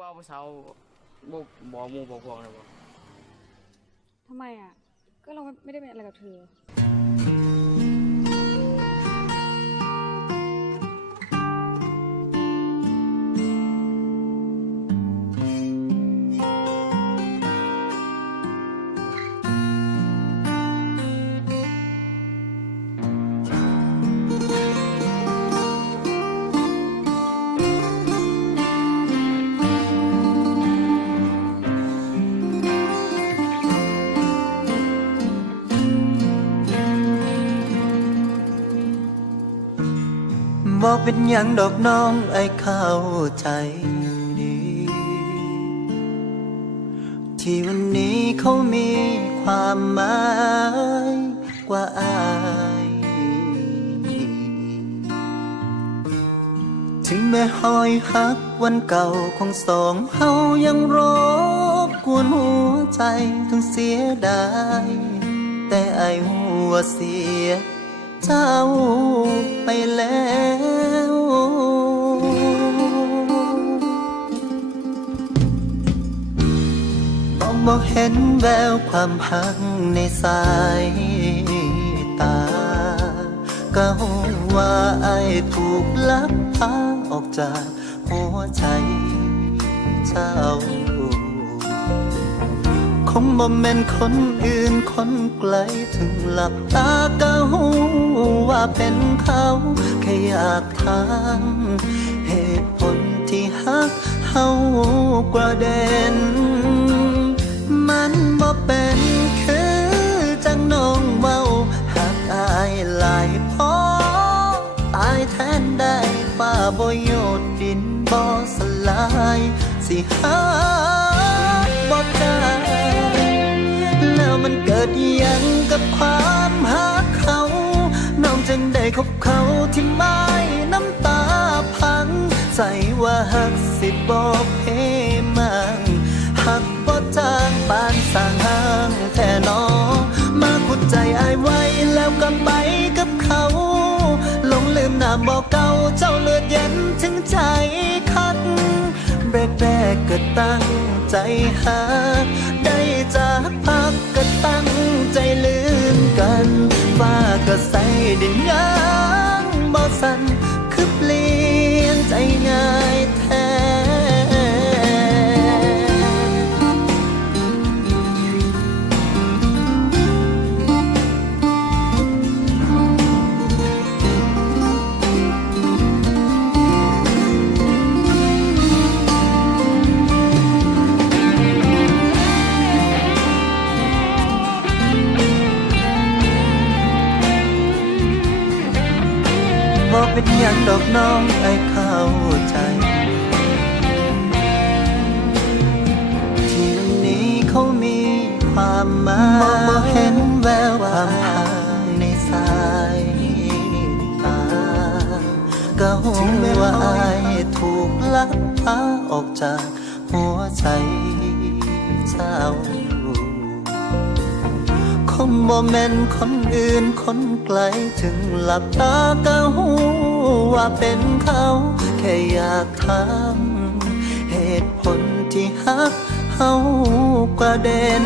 ว่าผู้สาวบอกมูบอกพวกเลยบ่ทำไมอ่ะก็เราไม่ได้เป็นอะไรกับเธอบอกเป็นอย่างดอกน้องไอ้เข้าใจดีที่วันนี้เขามีความหมายกว่าอายถึงแม้หอยหักวันเก่าของสองเฮายังรบกวนหัวใจทั้งเสียดายแต่ไอ้หัวเสียเจ้าไปแล้วบอกเห็นแววความหักในสายตาก็ว่าไอ้ถูกลักพาออกจากหัวใจเจ้าคงบ่แม่นคนอื่นคนไกลถึงหลับตาก็หูว่าเป็นเขาแค่อยากถามเหตุผลที่หักเฮากระเด็นมันบ่เป็นคือจังน้องเว้าหักอายหลายพอตายแทนได้ฟ้าบ่โยนดินบ่สลายสิหาบ่ได้แล้วมันเกิดยังกับความหักเขาน้องจึงได้คบเขาที่ไม่น้ำตาพังใจว่าหักสิบอกเพมังหักบ่จางปานสางห้างแท่นอมาขุดใจอายไว้แล้วก็ไปกับเขาหลงลืมน้ำบอกเก่าเจ้าเลือดเย็นถึงใจคัดแรกก็ตั้งใจหาได้จากพักก็ตั้งใจลืมกันฟ้าก็ใส่ดินยังบ่สั่นคือเปลี่ยนใจง่ายแท้บอกเป็นอย่างดอกน้องไอ้เข้าใจที่วันนี้เขามีความหมายมองเห็นแววความห่างในสายตาก็หูว่าอายถูกลักพาออกจากหัวใจเจ้าคงบ่แม่นคนอื่นคนไกลถึงหลับตาก็หูว่าเป็นเขาแค่อยากถามเหตุผลที่หักเฮากระเด็น